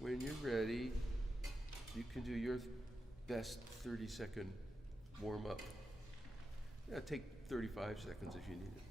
When you're ready, you can do your best 30-second warm-up. Yeah, take 35 seconds if you need it.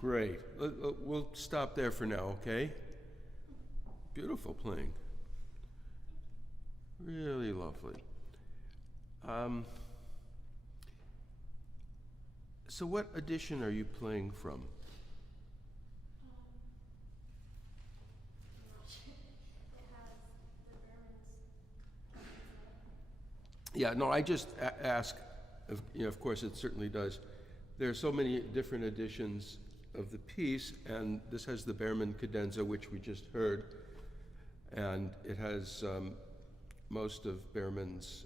Great. We'll stop there for now, okay? Beautiful playing. Really lovely. So what edition are you playing from? Yeah, no, I just ask, of course it certainly does. There are so many different editions of the piece, and this has the Berman cadenza, which we just heard, and it has most of Berman's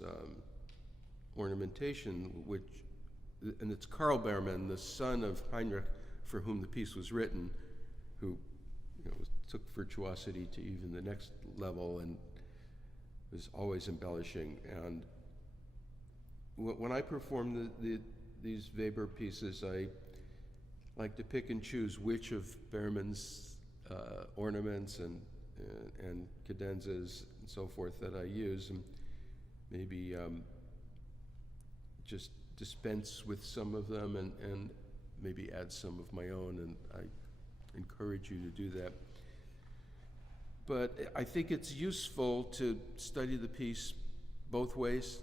ornamentation, and it's Karl Berman, the son of Heinrich, for whom the piece was written, who took virtuosity to even the next level and was always embellishing. And when I perform these Weber pieces, like to pick and choose which of Behrman's ornaments and cadenzas and so forth that I use, and maybe just dispense with some of them and maybe add some of my own, and I encourage you to do that. But I think it's useful to study the piece both ways,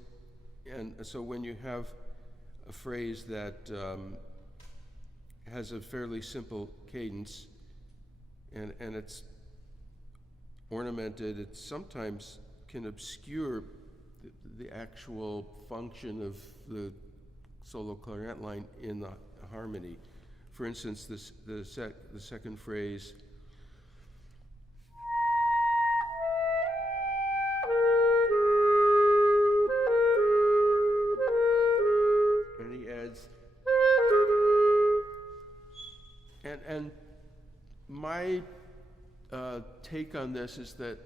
and so when you have a phrase that has a fairly simple cadence and it's ornamented, it sometimes can obscure the actual function of the solo clarinet line in the harmony. For instance, the second phrase, and he adds, and my take on this is that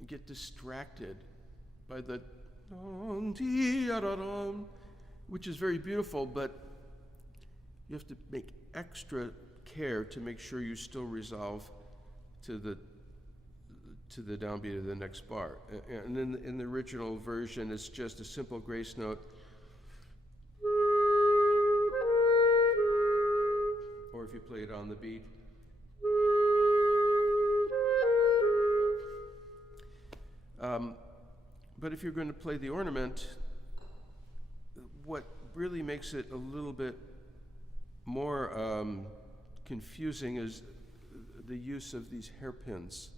you get distracted by the which is very beautiful, but you have to make extra care to make sure you still resolve to the downbeat of the next bar. And in the original version, it's just a simple grace note, or if you play it on the beat. But if you're going to play the ornament, what really makes it a little bit more confusing is the use of these hairpins.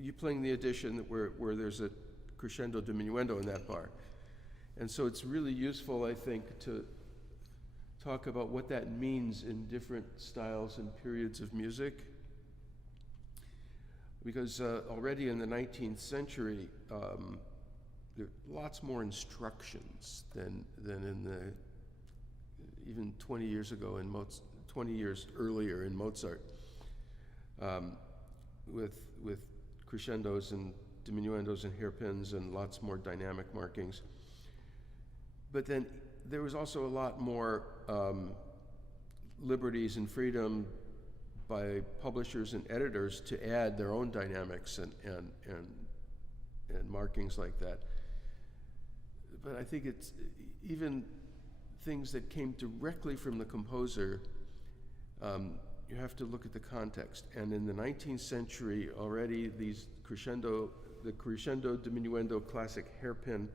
You're playing the edition where there's a crescendo diminuendo in that bar. And so it's really useful, I think, to talk about what that means in different styles and periods of music. Because already in the 19th century, there are lots more instructions than in the even 20 years ago 20 years earlier in Mozart, with crescendos and diminuendos and hairpins and lots more dynamic markings. But then there was also a lot more liberties and freedom by publishers and editors to add their own dynamics and markings like that. But I think it's even things that came directly from the composer, you have to look at the context. And in the 19th century already, the crescendo diminuendo classic hairpin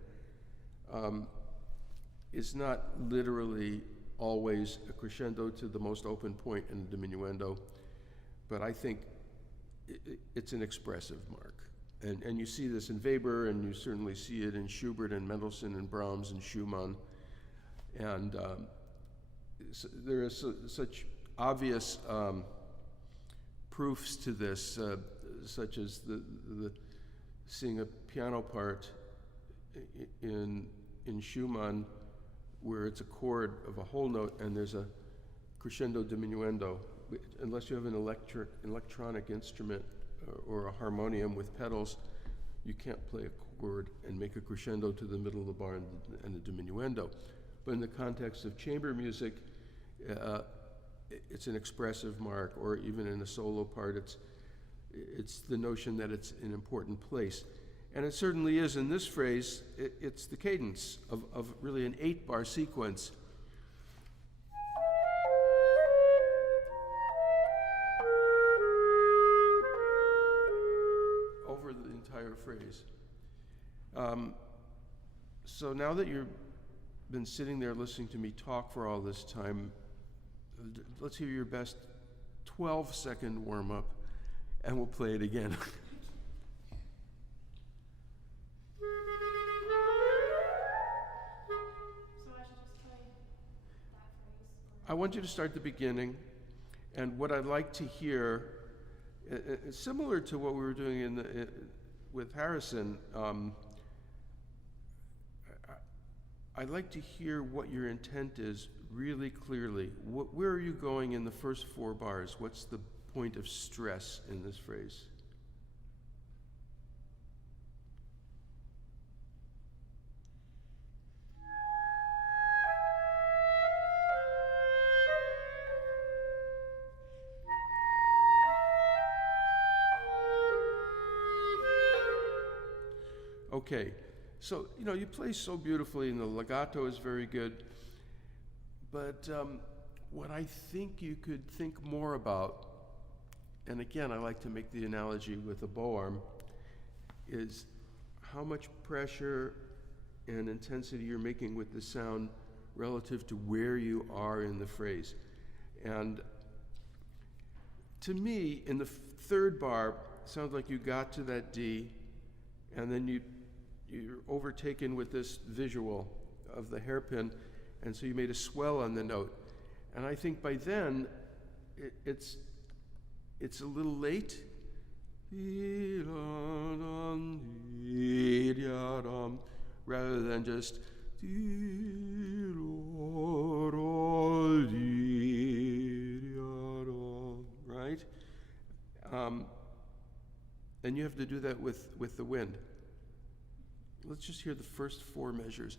is not literally always a crescendo to the most open point in a diminuendo, but I think it's an expressive mark. And you see this in Weber, and you certainly see it in Schubert and Mendelssohn and Brahms and Schumann. And there is such obvious proofs to this, such as seeing a piano part in Schumann where it's a chord of a whole note and there's a crescendo diminuendo. Unless you have an electronic instrument or a harmonium with pedals, you can't play a chord and make a crescendo to the middle of the bar and a diminuendo. But in the context of chamber music, it's an expressive mark, or even in a solo part, it's the notion that it's an important place. And it certainly is in this phrase. It's the cadence of really an 8-bar sequence. Over the entire phrase. So now that you've been sitting there listening to me talk for all this time, let's hear your best 12-second warm-up, and we'll play it again. I want you to start the beginning, and what I'd like to hear, similar to what we were doing with Harrison, I'd like to hear what your intent is really clearly. Where are you going in the first 4 bars? What's the point of stress in this phrase? Okay, so, you play so beautifully, and the legato is very good, but what I think you could think more about, and again, I like to make the analogy with a bow arm, is how much pressure and intensity you're making with the sound relative to where you are in the phrase. And to me, in the third bar, it sounds like you got to that D, and then you're overtaken with this visual of the hairpin, and so you made a swell on the note. And I think by then, it's a little late, rather than just, right? And you have to do that with the wind. Let's just hear the first four measures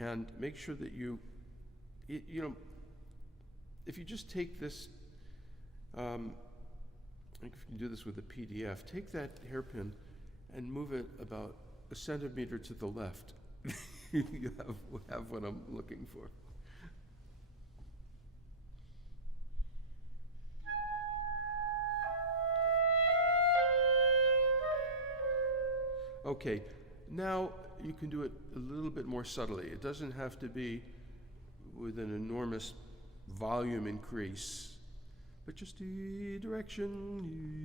and make sure that if you just take this, I think if you can do this with a PDF, take that hairpin and move it about a centimeter to the left. You have what I'm looking for. Okay, now you can do it a little bit more subtly. It doesn't have to be with an enormous volume increase, but just the direction.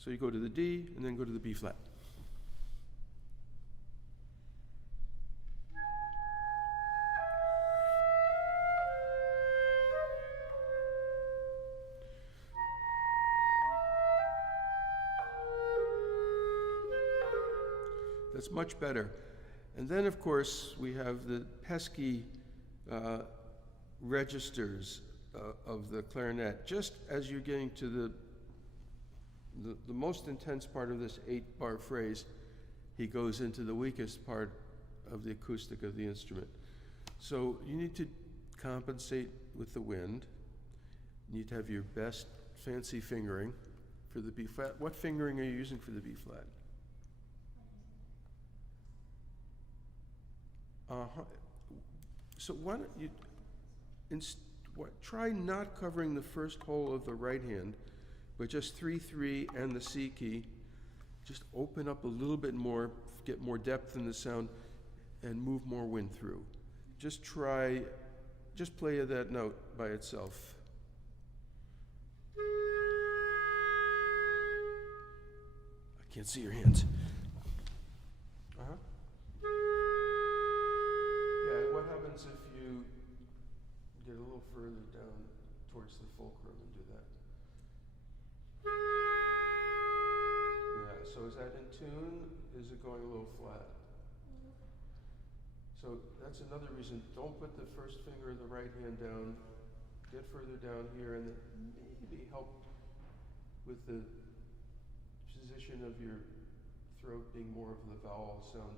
So you go to the D and then go to the B flat. That's much better. And then, of course, we have the pesky registers of the clarinet. Just as you're getting to the most intense part of this 8-bar phrase, he goes into the weakest part of the acoustic of the instrument. So you need to compensate with the wind. You need to have your best fancy fingering for the B flat. What fingering are you using for the B flat? So why don't you try not covering the first hole of the right hand, but just 3/3 and the C key. Just open up a little bit more, get more depth in the sound, and move more wind through. Just play that note by itself. I can't see your hands. Yeah, what happens if you get a little further down towards the fulcrum and do that? Yeah, so is that in tune? Is it going a little flat? So that's another reason, don't put the first finger of the right hand down, get further down here, and then maybe help with the position of your throat being more of the vowel sound.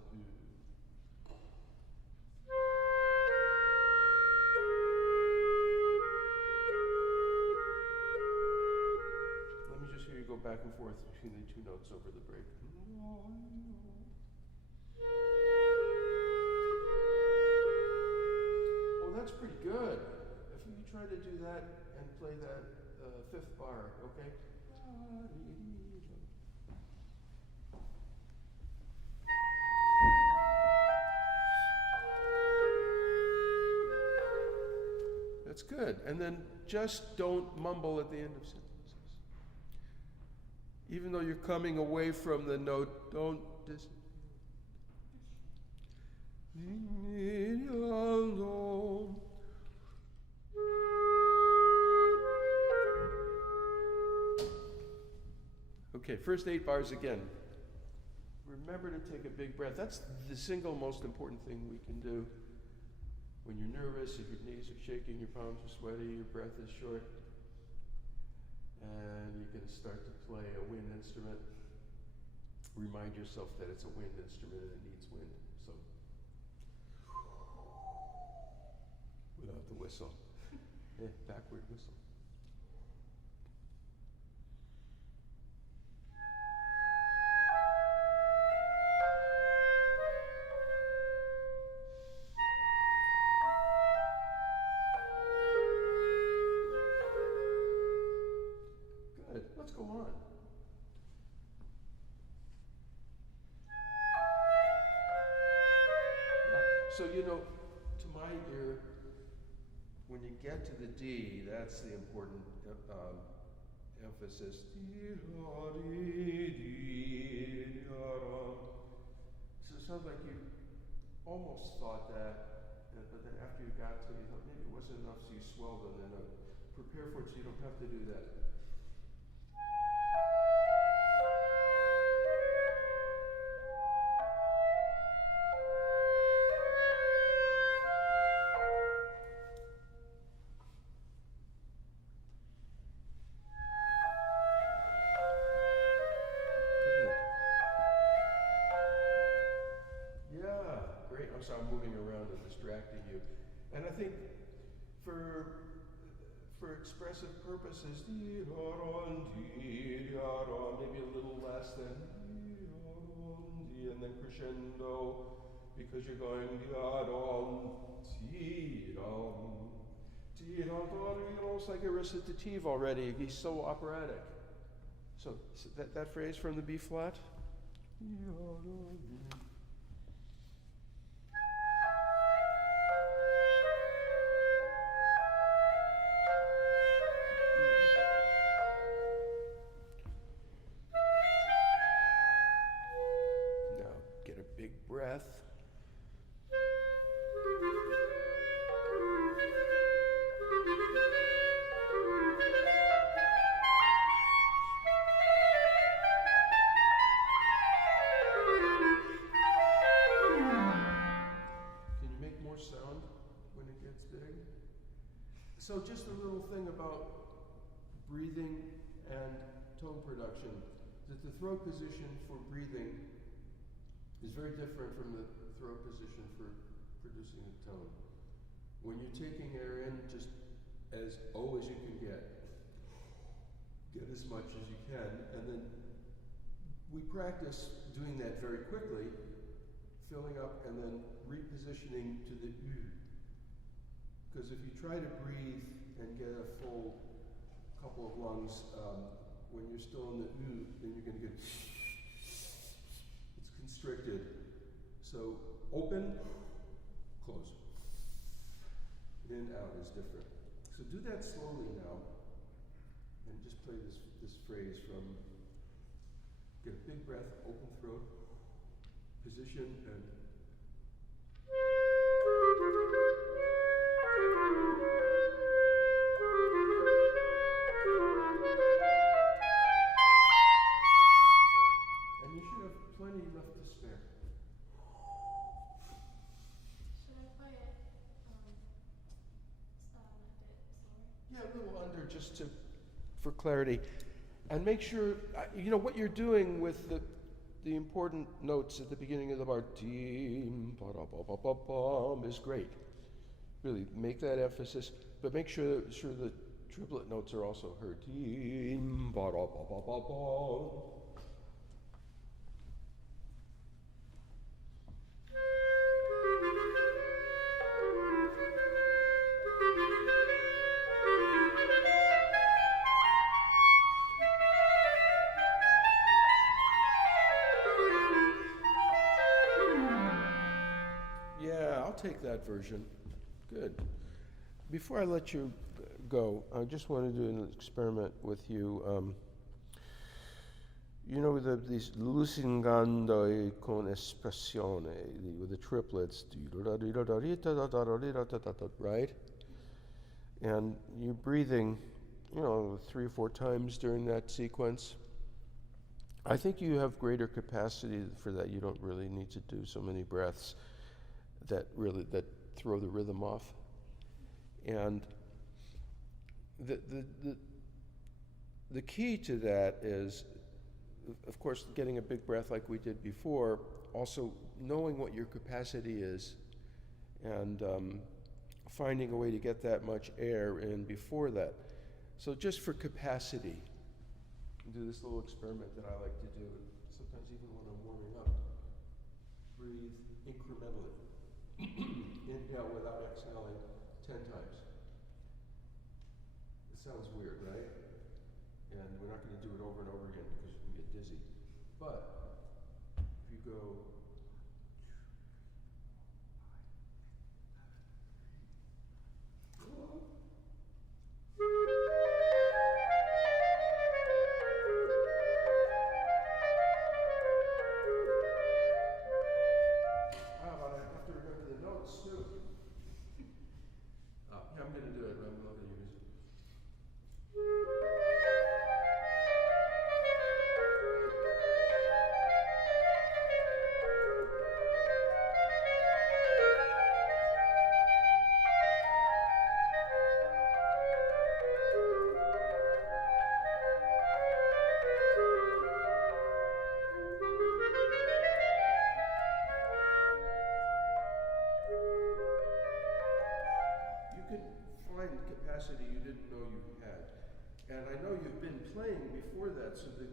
Let me just hear you go back and forth between the two notes over the break. Oh, that's pretty good. If you try to do that and play that fifth bar, okay? That's good. And then just don't mumble at the end of sentences. Even though you're coming away from the note, don't Okay, first 8 bars again. Remember to take a big breath. That's the single most important thing we can do. When you're nervous, if your knees are shaking, your palms are sweaty, your breath is short. And you're going to start to play a wind instrument. Remind yourself that it's a wind instrument and it needs wind. So, without the whistle. Backward whistle. Good. Let's go on. So, you know, to my ear, when you get to the D, that's the important emphasis. So it sounds like you almost thought that, but then after you got to it, you thought maybe it wasn't enough, so you swelled it, and then prepare for it so you don't have to do that. I'm sorry, I'm moving around and distracting you. And I think for expressive purposes, maybe a little less than, and then crescendo, because you're going almost like a recitative already. He's so operatic. So that phrase from the B flat. Breath. Can you make more sound when it gets big? So just a little thing about breathing and tone production, that the throat position for breathing is very different from the throat position for producing a tone. When you're taking air in, just as O as you can get as much as you can, and then we practice doing that very quickly, filling up and then repositioning to the U. Because if you try to breathe and get a full couple of lungs, when you're still in the U, then you're going to get constricted. So open, close. In, out is different. So do that slowly now. And just play this phrase from, get a big breath, open throat, position, and you should have plenty left to spare. Should I play it, Yeah, a little under just for clarity. And make sure, you know, what you're doing with the important notes at the beginning of the bar, is great. Really, make that emphasis, but make sure the triplet notes are also heard. Take that version. Good. Before I let you go, I just want to do an experiment with you. You know, these lusingando con espressione, with the triplets, right? And you're breathing, you know, 3 or 4 times during that sequence. I think you have greater capacity for that. You don't really need to do so many breaths that throw the rhythm off. And the key to that is, of course, getting a big breath like we did before, also knowing what your capacity is and finding a way to get that much air in before that. So just for capacity, do this little experiment that I like to do, sometimes even when I'm warming up. Breathe incrementally. Inhale without exhaling 10 times. It sounds weird, right? And we're not going to do it over and over again because you can get dizzy. But if you go but I have to remember the notes too. Yeah, I'm going to do it. I'm not going to use it. You can find capacity you didn't know you had. And I know you've been playing before that, so the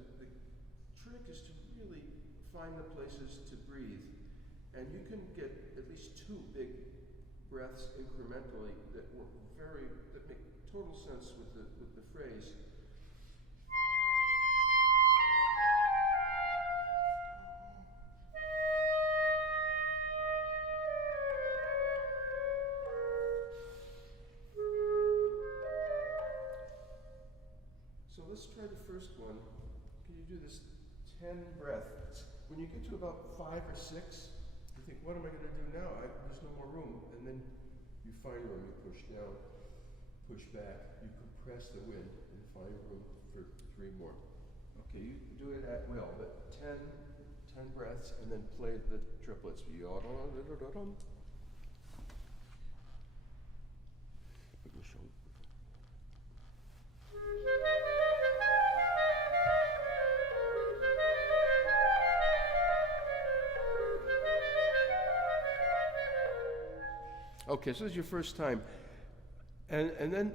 trick is to really find the places to breathe. And you can get at least 2 big breaths incrementally that make total sense with the phrase. So let's try the first one. Can you do this 10 breaths? When you get to about 5 or 6, you think, what am I going to do now? There's no more room. And then you find room, you push down, push back, you compress the wind and find room for 3 more. Okay, you can do it at will, but 10 breaths and then play the triplets. Okay, so this is your first time. And then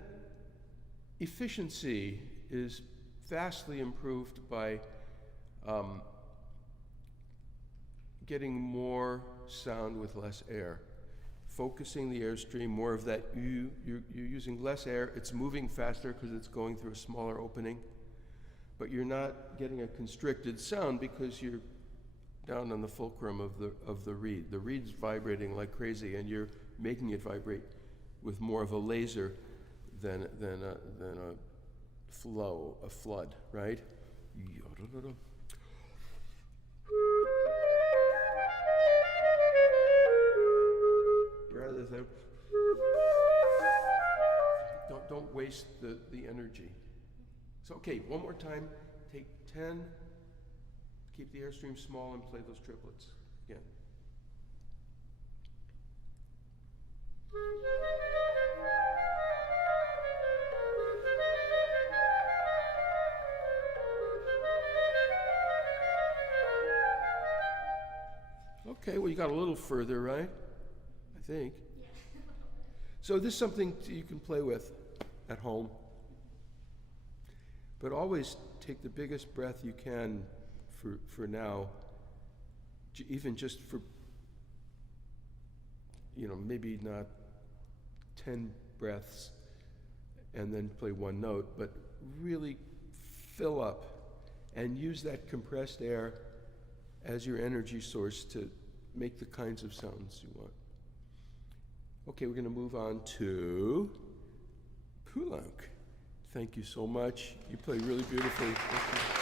efficiency is vastly improved by getting more sound with less air. Focusing the airstream, more of that you're using less air, it's moving faster because it's going through a smaller opening, but you're not getting a constricted sound because you're down on the fulcrum of the reed. The reed's vibrating like crazy and you're making it vibrate with more of a laser than a flow, a flood, right? Rather than, don't waste the energy. So okay, one more time, take 10, keep the airstream small and play those triplets again. Okay, well you got a little further, right? I think. Yeah. So this is something you can play with at home. But always take the biggest breath you can for now, even just for, maybe not 10 breaths and then play one note, but really fill up and use that compressed air as your energy source to make the kinds of sounds you want. Okay, we're going to move on to Poulenc. Thank you so much. You play really beautifully. Thank you.